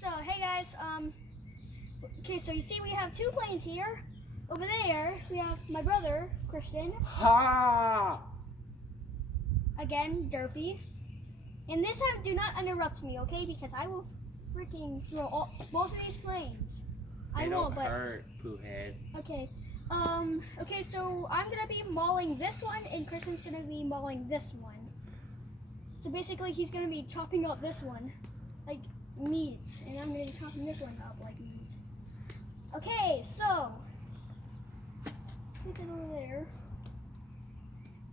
So, hey guys, okay, so you see we have two planes here. Over there, we have my brother, Christian. Ha! Again, Derpy. And this time, do not interrupt me, okay? Because I will freaking throw both of these planes. They I will, don't but... hurt, poohead. Okay. Okay, so I'm gonna be mauling this one, and Christian's gonna be mauling this one. So basically, he's gonna be chopping up this one, like meat, and I'm gonna be chopping this one up like meat. Okay, so put it over there.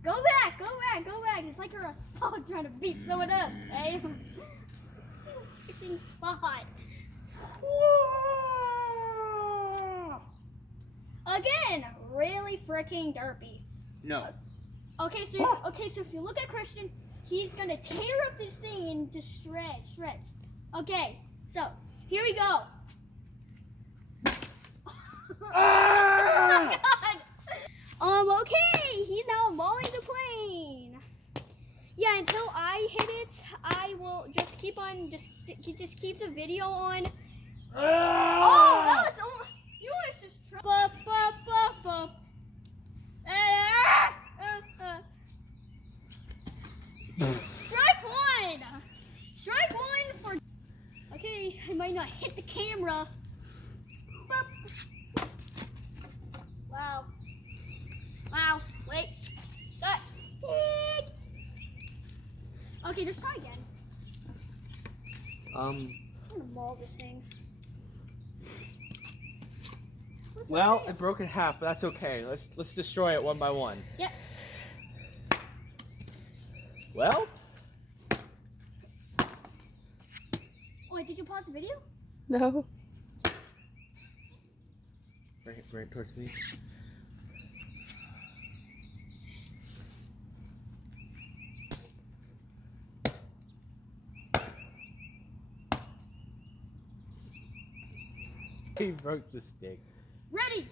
Go back, go back, go back. It's like you're a dog trying to beat someone up, okay? Freaking spot. Again, really freaking derpy. No. Okay, so if you look at Christian, he's gonna tear up this thing into shreds. Okay, so here we go. Oh my God. Okay, he's now mauling the plane. Yeah, until I hit it, I will just keep keep the video on. Oh, that was you was just Strike one for. Okay, I might not hit the camera. Wow. Wait. Got it. Okay, just try again. I'm gonna maul this thing. Well, it broke in half, but that's okay. Let's destroy it one by one. Yep. Well. Wait, did you pause the video? No. Bring it towards me. He broke the stick. Ready.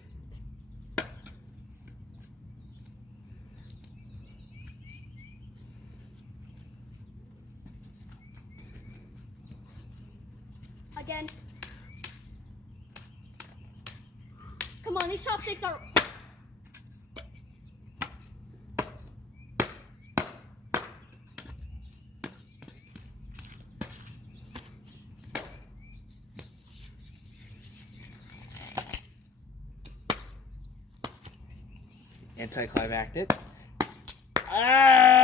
Again. Come on, these chopsticks are... Anticlimactic. Ah!